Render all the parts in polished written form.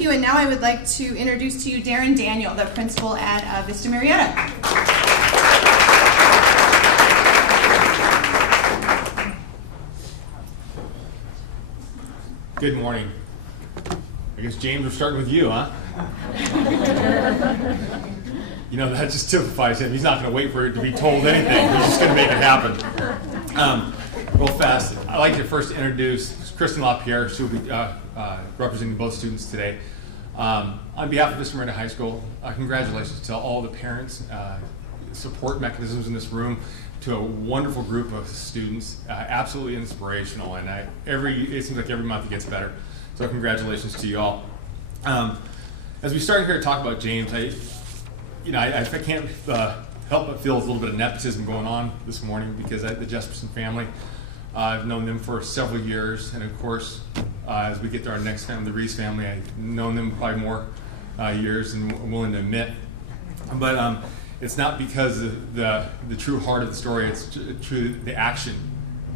Thank you, and now I would like to introduce to you Darren Daniel, the principal at Vista Marietta. Good morning. I guess, James, we're starting with you, huh? You know, that just typifies him. He's not going to wait for it to be told anything. He's just going to make it happen. Real fast, I'd like to first introduce Kristen LaPierre. She'll be representing both students today. On behalf of Vista Marietta High School, congratulations to all the parents, support mechanisms in this room, to a wonderful group of students, absolutely inspirational, and it seems like every month it gets better. So congratulations to you all. As we start here to talk about James, I can't help but feel a little bit of nepotism going on this morning because the Jesperson family, I've known them for several years, and of course, as we get to our next family, the Reese family, I've known them probably more years than I'm willing to admit. But it's not because of the true heart of the story, it's true the action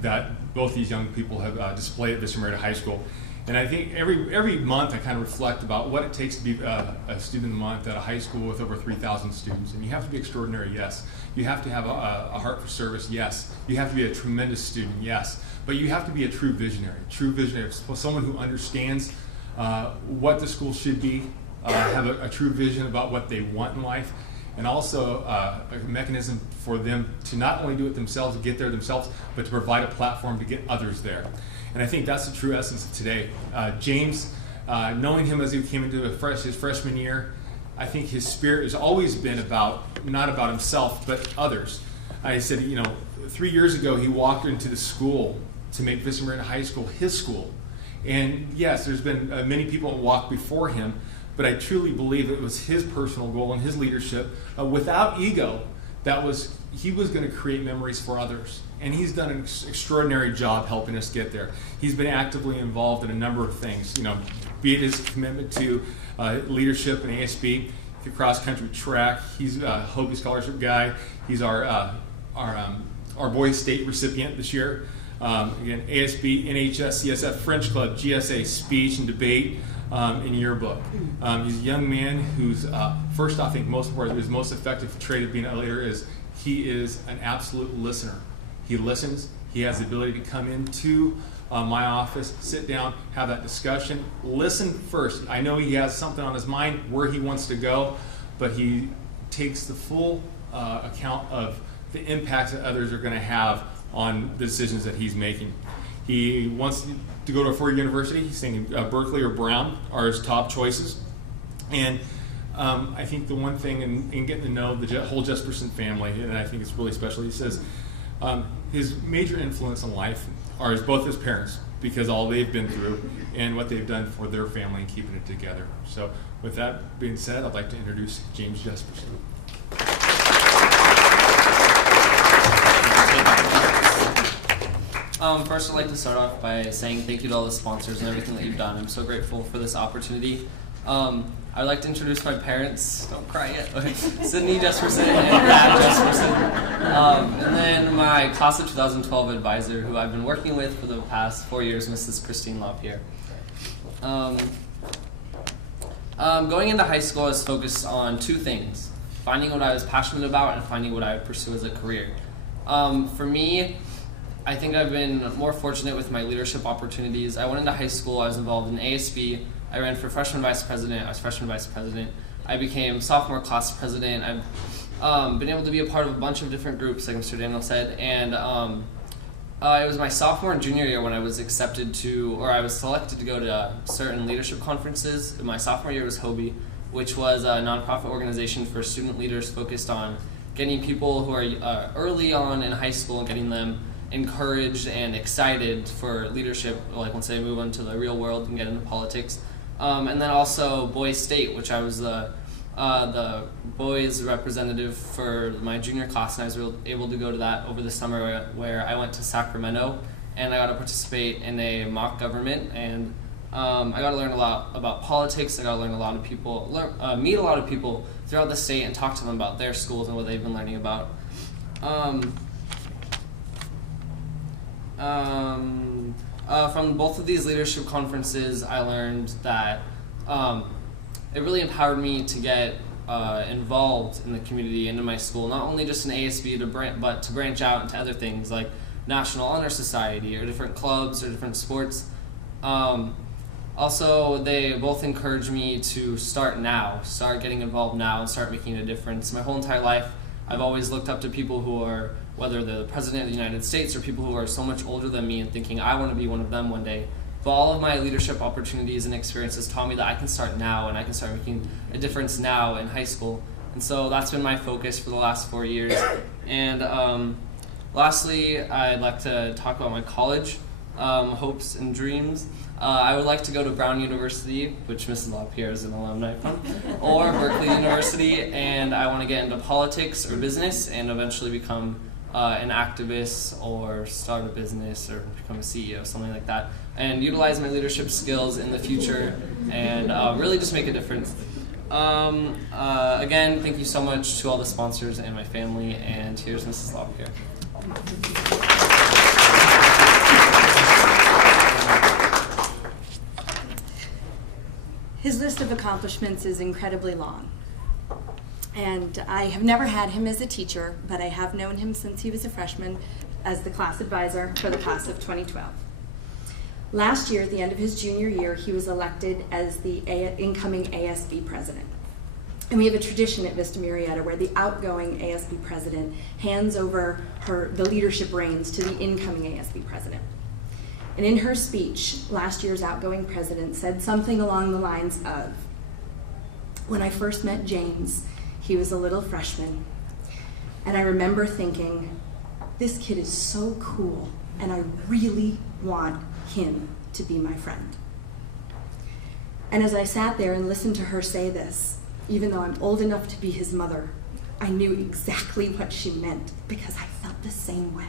that both these young people have displayed at Vista Marietta High School. And I think every month I kind of reflect about what it takes to be a student of the month at a high school with over 3,000 students. And you have to be extraordinary, yes. You have to have a heart for service, yes. You have to be a tremendous student, yes. But you have to be a true visionary, someone who understands what the school should be, have a true vision about what they want in life, and also a mechanism for them to not only do it themselves, to get there themselves, but to provide a platform to get others there. And I think that's the true essence of today. James, knowing him as he came into his freshman year, I think his spirit has always been not about himself, but others. I said, 3 years ago, he walked into the school to make Vista Marietta High School his school. And yes, there's been many people that walked before him, but I truly believe it was his personal goal and his leadership, without ego, he was going to create memories for others. And he's done an extraordinary job helping us get there. He's been actively involved in a number of things, be it his commitment to leadership in ASB, the cross-country track. He's a Hopi Scholarship guy. He's our boys state recipient this year. Again, ASB, NHS, CSF, French Club, GSA, speech and debate, in yearbook. He's a young man who's, first off, I think most important, his most effective trait of being a leader is he is an absolute listener. He listens. He has the ability to come into my office, sit down, have that discussion, listen first. I know he has something on his mind where he wants to go, but he takes the full account of the impacts that others are going to have on the decisions that he's making. He wants to go to a four-year university. He's thinking Berkeley or Brown are his top choices. And I think the one thing in getting to know the whole Jesperson family, and I think it's really special, he says his major influence in life are both his parents, because all they've been through and what they've done for their family and keeping it together. So with that being said, I'd like to introduce James Jesperson. First, I'd like to start off by saying thank you to all the sponsors and everything that you've done. I'm so grateful for this opportunity. I'd like to introduce my parents. Don't cry yet. Sydney Jesperson and Brad Jesperson. And then my class of 2012 advisor, who I've been working with for the past 4 years, Mrs. Christine LaPierre. Going into high school, I was focused on two things: finding what I was passionate about and finding what I would pursue as a career. For me, I think I've been more fortunate with my leadership opportunities. I went into high school, I was involved in ASB, I ran for freshman vice president, I was freshman vice president, I became sophomore class president. I've been able to be a part of a bunch of different groups, like Mr. Daniel said, and it was my sophomore and junior year when I was selected to go to certain leadership conferences. My sophomore year was HOBI, which was a nonprofit organization for student leaders focused on getting people who are early on in high school and getting them encouraged and excited for leadership, like once they move into the real world and get into politics. And then also Boys State, which I was the boys representative for my junior class, and I was able to go to that over the summer, where I went to Sacramento and I got to participate in a mock government, and I got to learn a lot about politics. I got to learn a lot of people, meet a lot of people throughout the state and talk to them about their schools and what they've been learning about. From both of these leadership conferences, I learned that it really empowered me to get involved in the community and in my school, not only just in ASB, but to branch out into other things like National Honor Society or different clubs or different sports. Also, they both encouraged me to start getting involved now and start making a difference. My whole entire life, I've always looked up to people who are, whether they're the President of the United States or people who are so much older than me, and thinking I want to be one of them one day. But all of my leadership opportunities and experiences taught me that I can start now and I can start making a difference now in high school. And so that's been my focus for the last 4 years. And lastly, I'd like to talk about my college hopes and dreams. I would like to go to Brown University, which Mrs. LaPierre is an alumni from, or Berkeley University, and I want to get into politics or business and eventually become an activist or start a business or become a CEO, something like that, and utilize my leadership skills in the future and really just make a difference. Again, thank you so much to all the sponsors and my family, and here's Mrs. LaPierre. His list of accomplishments is incredibly long. And I have never had him as a teacher, but I have known him since he was a freshman as the class advisor for the class of 2012. Last year, at the end of his junior year, he was elected as the incoming ASB president. And we have a tradition at Vista Marietta where the outgoing ASB president hands over the leadership reins to the incoming ASB president. And in her speech, last year's outgoing president said something along the lines of, "When I first met James, he was a little freshman, and I remember thinking, this kid is so cool, and I really want him to be my friend." And as I sat there and listened to her say this, even though I'm old enough to be his mother, I knew exactly what she meant because I felt the same way.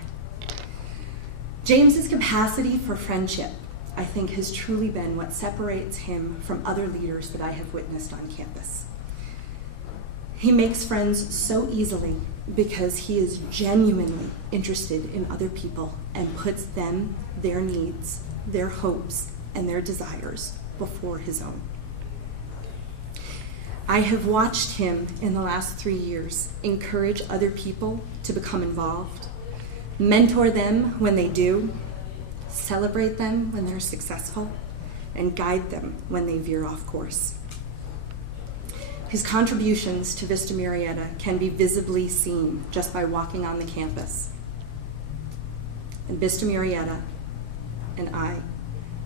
James's capacity for friendship, I think, has truly been what separates him from other leaders that I have witnessed on campus. He makes friends so easily because he is genuinely interested in other people and puts them, their needs, their hopes, and their desires before his own. I have watched him in the last 3 years encourage other people to become involved, mentor them when they do, celebrate them when they're successful, and guide them when they veer off course. His contributions to Vista Marietta can be visibly seen just by walking on the campus. And Vista Marietta and I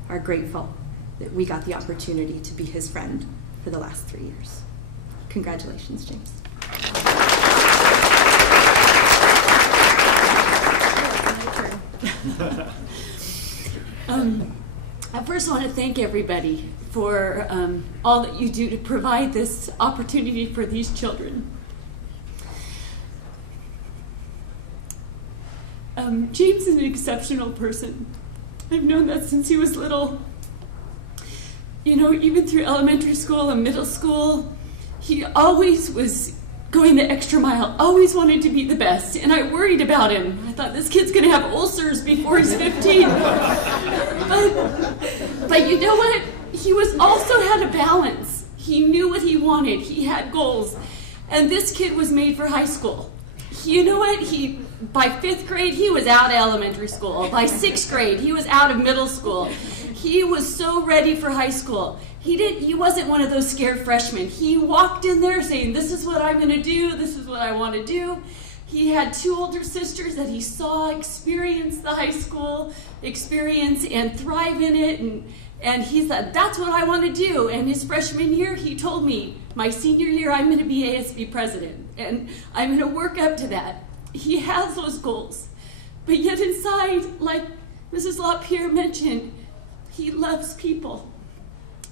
are grateful that we got the opportunity to be his friend for the last 3 years. Congratulations, James. I first want to thank everybody for all that you do to provide this opportunity for these children. James is an exceptional person. I've known that since he was little. You know, even through elementary school and middle school, he always was going the extra mile, always wanted to be the best, and I worried about him. I thought, this kid's gonna have ulcers before he's 15. But you know what? He also had a balance. He knew what he wanted. He had goals. And this kid was made for high school. You know what? By 5th grade, he was out of elementary school. By 6th grade, he was out of middle school. He was so ready for high school. He wasn't one of those scared freshmen. He walked in there saying, this is what I'm going to do. This is what I want to do. He had 2 older sisters that he saw experience the high school experience and thrive in it. And he said, that's what I want to do. And his freshman year, he told me, my senior year, I'm going to be ASB president. And I'm going to work up to that. He has those goals. But yet inside, like Mrs. LaPierre mentioned, he loves people.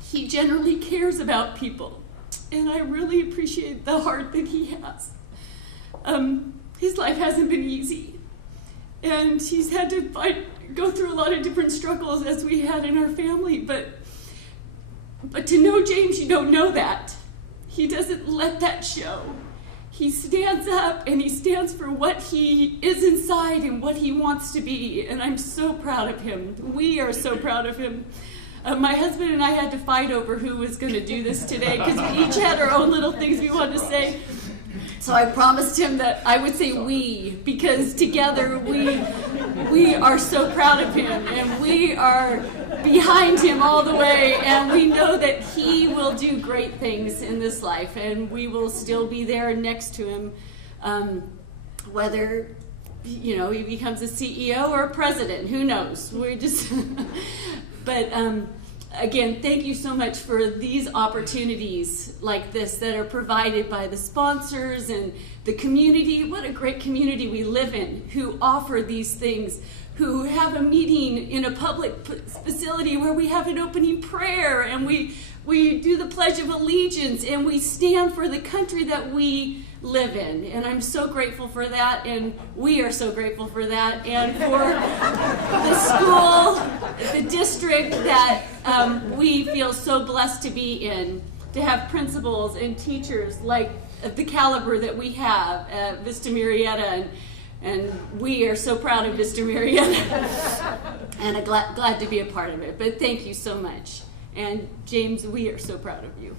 He generally cares about people. And I really appreciate the heart that he has. His life hasn't been easy. And he's had to go through a lot of different struggles as we had in our family. But to know James, you don't know that. He doesn't let that show. He stands up and he stands for what he is inside and what he wants to be. And I'm so proud of him. We are so proud of him. My husband and I had to fight over who was going to do this today because we each had our own little things we wanted to say. So I promised him that I would say we, because together we are so proud of him, and we are behind him all the way, and we know that he will do great things in this life, and we will still be there next to him, whether he becomes a CEO or a president, who knows? We're just, but again, thank you so much for these opportunities like this that are provided by the sponsors and the community. What a great community we live in, who offer these things, who have a meeting in a public facility where we have an opening prayer, and we do the Pledge of Allegiance, and we stand for the country that we live in. And I'm so grateful for that, and we are so grateful for that, and for the school, the district that we feel so blessed to be in, to have principals and teachers like the caliber that we have at Vista Marietta, and we are so proud of Vista Marietta, and I'm glad to be a part of it. But thank you so much. And James, we are so proud of you.